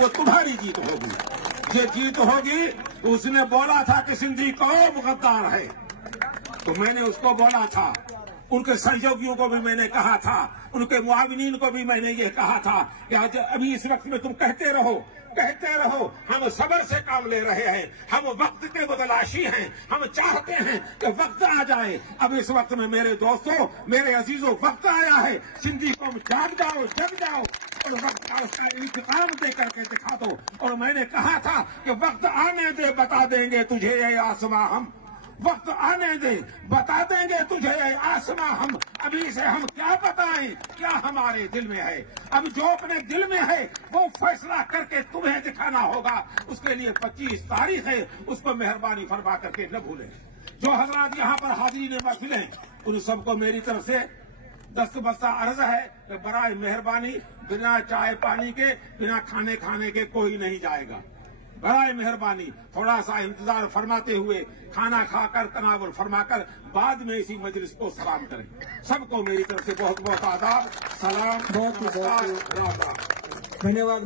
वो तुम्हारी जीत होगी। ये जीत होगी। उसने बोला था कि सिंधी कौम गद्दार है, तो मैंने उसको बोला था, उनके सहयोगियों को भी मैंने कहा था, उनके मुआविनीन को भी मैंने ये कहा था कि आज अभी इस वक्त में तुम कहते रहो, हम सब्र से काम ले रहे हैं, हम वक्त के मुतलाशी हैं, हम चाहते हैं कि वक्त आ जाए। अब इस वक्त में मेरे दोस्तों, मेरे अजीजों, वक्त आया है। सिंधी कौम जग जाओ और वक्त का उसका इंतकाम दे करके दिखा दो। और मैंने कहा था कि वक्त आने दे, बता देंगे तुझे ये आसमां हम, वक्त आने दे, बता देंगे तुझे आसमां हम। अभी से हम क्या बताएं, क्या हमारे दिल में है। अब जो अपने दिल में है वो फैसला करके तुम्हें दिखाना होगा। उसके लिए 25 तारीख है, उसको मेहरबानी फरमा करके न भूलें। जो हजरात यहाँ पर हाजिरीन महफिल हैं, उन सबको मेरी तरफ से दस्तबस्ता अर्ज है कि बराए मेहरबानी बिना चाय पानी के, बिना खाने के कोई नहीं जाएगा। बराए मेहरबानी थोड़ा सा इंतजार फरमाते हुए, खाना खाकर, तनावुल फरमाकर बाद में इसी मजलिस को सलाम करें। सबको मेरी तरफ से बहुत बहुत आदाब, सलाम, नमस्कार, धन्यवाद।